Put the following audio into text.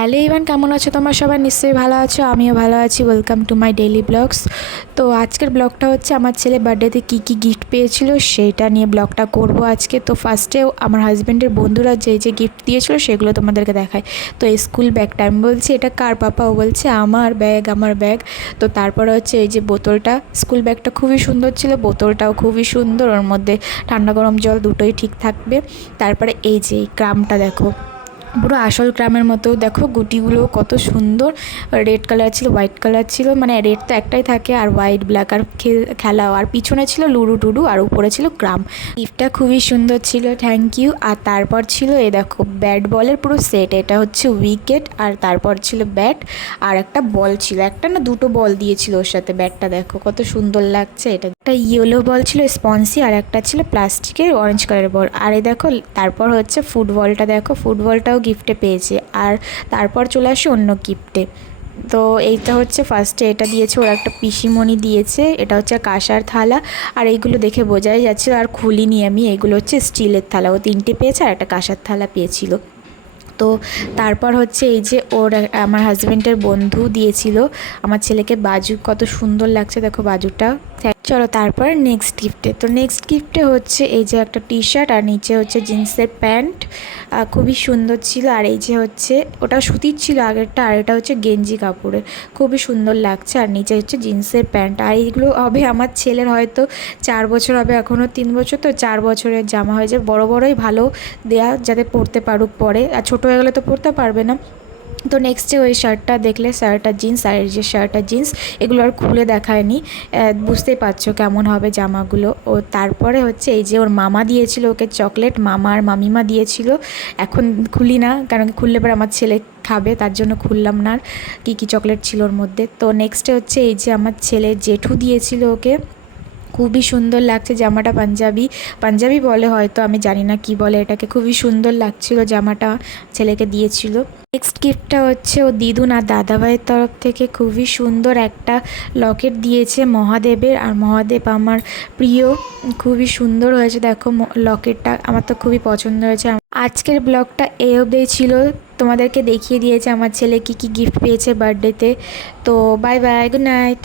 Hello Ivan, কেমন আছো? তোমরা সবাই নিশ্চয়ই ভালো আছো, আমিও ভালো আছি। Welcome to my daily blogs. তো আজকের ব্লগটা হচ্ছে আমার ছেলে বার্থডেতে কী কী গিফট পেয়েছিল সেইটা নিয়ে ব্লগটা করব আজকে। তো ফার্স্টেও আমার হাজব্যান্ডের বন্ধুরা যে গিফট দিয়েছিল সেগুলো তোমাদেরকে দেখায়। তো এই স্কুল ব্যাগটা আমি বলছি এটা কার পাপা, ও বলছে আমার ব্যাগ আমার ব্যাগ। তো তারপরে হচ্ছে এই যে বোতলটা, স্কুল ব্যাগটা খুবই সুন্দর ছিল, বোতলটাও খুবই সুন্দর, ওর মধ্যে ঠান্ডা গরম জল দুটোই ঠিক থাকবে। তারপরে এই যে এই ক্রামটা দেখো, পুরো আসল গ্রামের মতো, দেখো গুটিগুলো কত সুন্দর। রেড কালার ছিল, হোয়াইট কালার ছিল, মানে রেড তো একটাই থাকে আর হোয়াইট ব্ল্যাক, আর খেলাও, আর পিছনে ছিল লুডু টুডু, আর উপরে ছিল গ্রাম। গিফটটা খুবই সুন্দর ছিল, থ্যাংক ইউ। আর তারপর ছিল এই দেখো ব্যাট বলের পুরো সেট, এটা হচ্ছে উইকেট, আর তারপর ছিল ব্যাট, আর একটা বল ছিল, একটা না দুটো বল দিয়েছিল ওর সাথে। ব্যাটটা দেখো কত সুন্দর লাগছে, এটা একটা ইয়েলো বল ছিল স্পঞ্জি, আর একটা ছিল প্লাস্টিকের অরেঞ্জ কালারের বল। আর এই দেখো তারপর হচ্ছে ফুটবলটা, দেখো ফুটবলটাও গিফটে পেয়েছে। আর তারপর চলে আসে অন্য গিফটে। তো এইটা হচ্ছে ফার্স্টে এটা দিয়েছে ওর একটা পিসিমণি দিয়েছে, এটা হচ্ছে কাঁসার থালা। আর এইগুলো দেখে বোঝাই যাচ্ছে, আর খুলিনি আমি, এগুলো হচ্ছে স্টিলের থালা। ও তিনটে পেয়েছে আর একটা কাঁসার থালা পেয়েছিল। তো তারপর হচ্ছে এই যে ওর আমার হাজব্যান্ডের বন্ধু দিয়েছিল আমার ছেলেকে বাজু, কত সুন্দর লাগছে দেখো বাজুটা। চলো তারপর নেক্সট গিফটে। তো নেক্সট গিফটে হচ্ছে এই যে একটা টি শার্ট, আর নিচে হচ্ছে জিন্সের প্যান্ট, খুবই সুন্দর ছিল। আর এই যে হচ্ছে ওটা সুতির ছিল আগেরটা, আর এটা হচ্ছে গেঞ্জি কাপড়ের, খুবই সুন্দর লাগছে। আর নিচে হচ্ছে জিন্সের প্যান্ট। আর এইগুলো হবে আমার ছেলের হয়তো 4 বছর হবে, এখনও 3 বছর, তো 4 বছরের জামা হয়ে যায়। বড় বড়ই ভালো দেয়া, যাতে পরতে পারুক পরে, আর ছোটো হয়ে গেলে তো পরতে পারবে না। তো নেক্সটে ওই শার্টটা দেখলে, শার্টটা জিন্স, আর এই যে শার্টটা জিন্স, এগুলো আর খুলে দেখায়নি, বুঝতেই পারছো কেমন হবে জামাগুলো। ও তারপরে হচ্ছে এই যে ওর মামা দিয়েছিল ওকে চকলেট, মামা আর মামিমা দিয়েছিল। এখন খুলি না, কারণ খুললে পরে আমার ছেলে খাবে, তার জন্য খুললাম না আর কী কী চকলেট ছিল ওর মধ্যে। তো নেক্সটে হচ্ছে এই যে আমার ছেলে জেঠু দিয়েছিল ওকে, খুবই সুন্দর লাগছে জামাটা, পাঞ্জাবি পাঞ্জাবি বলে হয়তো, আমি জানি না কি বলে এটাকে, খুবই সুন্দর লাগছিল জামাটা, ছেলেকে দিয়েছিল। নেক্সট গিফটটা হচ্ছে ও দিদুন আর দাদাভাইয়ের তরফ থেকে খুবই সুন্দর একটা লকেট দিয়েছে মহাদেবের, আর মহাদেব আমার প্রিয়, খুবই সুন্দর হয়েছে দেখো লকেটটা, আমার তো খুবই পছন্দ হয়েছে। আজকের ব্লগটা এই অবধিই ছিল, তোমাদেরকে দেখিয়ে দিয়েছে আমার ছেলে কী কী গিফট পেয়েছে বার্থডেতে। তো বাই বাই, গুড নাইট।